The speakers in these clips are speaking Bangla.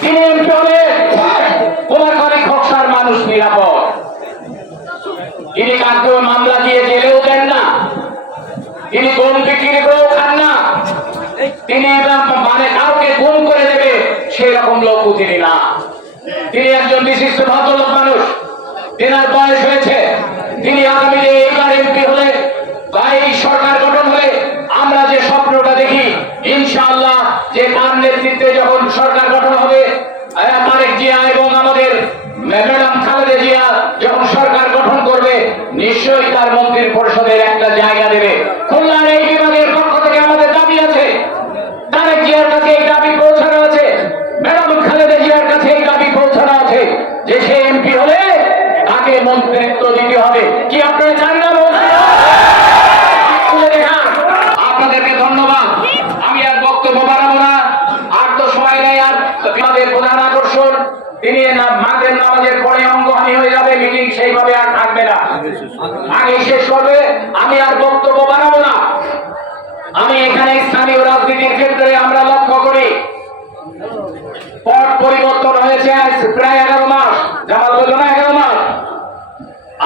তিনি এমপি খসার মানুষ নিরাপদ। তিনি মামলা দিয়ে জেলেও দেন না। তিনি গম বিক্রি করেও খান না। তিনি মানে কাউকে গুম করে দেবে সেই রকম লোকও তিনি না। তিনি একজন বিশিষ্ট ভদ্রলোক মানুষ। তেনার বয়স হয়েছে। তিনি আগামী área de B. আমাদের নামাজের পরে অঙ্গহানি হয়ে যাবে মিটিং সেইভাবে আর থাকবে না। আগে শেষ করবে, আমি আর বক্তব্য বানাবো না। আমি এখানে স্থানীয় রাজনীতির ক্ষেত্রে আমরা লক্ষ্য করি পথ পরিবর্তন হয়েছে প্রায় এগারো মাস জামাল বলল না এগারো মাস।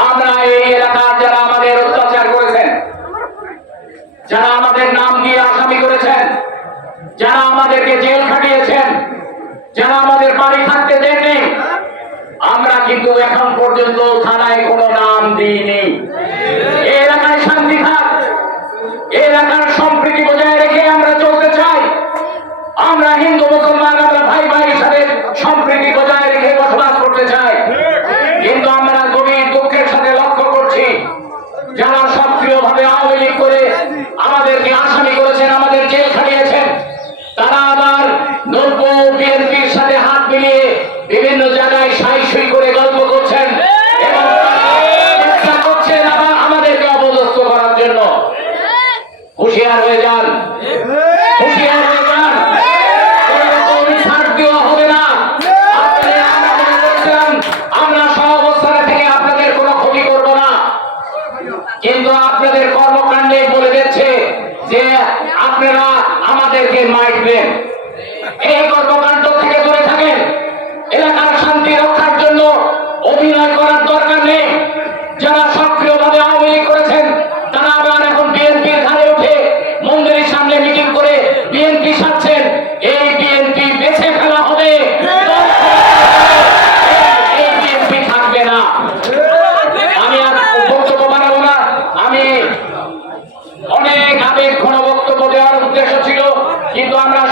আমরা এই এলাকার যারা আমাদের অত্যাচার করেছেন, যারা আমাদের নাম দিয়ে আসামি করেছেন, যারা আমাদেরকে জেল খাটিয়েছেন, যারা আমাদের বাড়ি থাকতে দেননি কিন্তু এখন পর্যন্ত থানায় কোনো নাম দিইনি। এলাকায় শান্তি থাক। এলাকার সম্প্রীতি বজায় রেখে আমরা চলতে চাই। আমরা হিন্দু কিন্তু আপনাদের কর্মকাণ্ডে বলে দিচ্ছে যে আপনারা আমাদেরকে মাইট দেন। এই কর্মকাণ্ড আমরা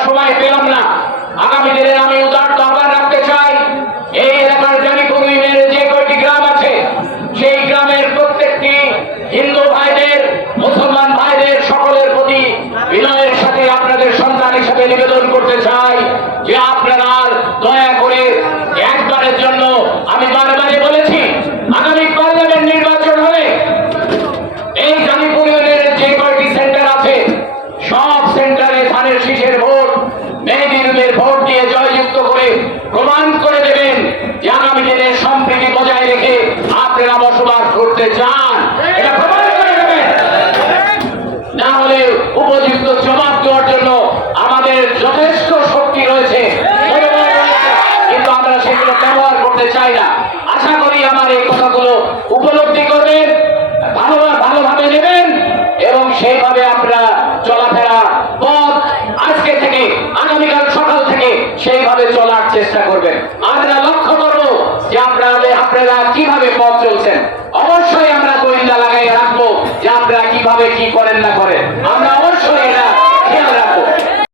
চেষ্টা করবেন।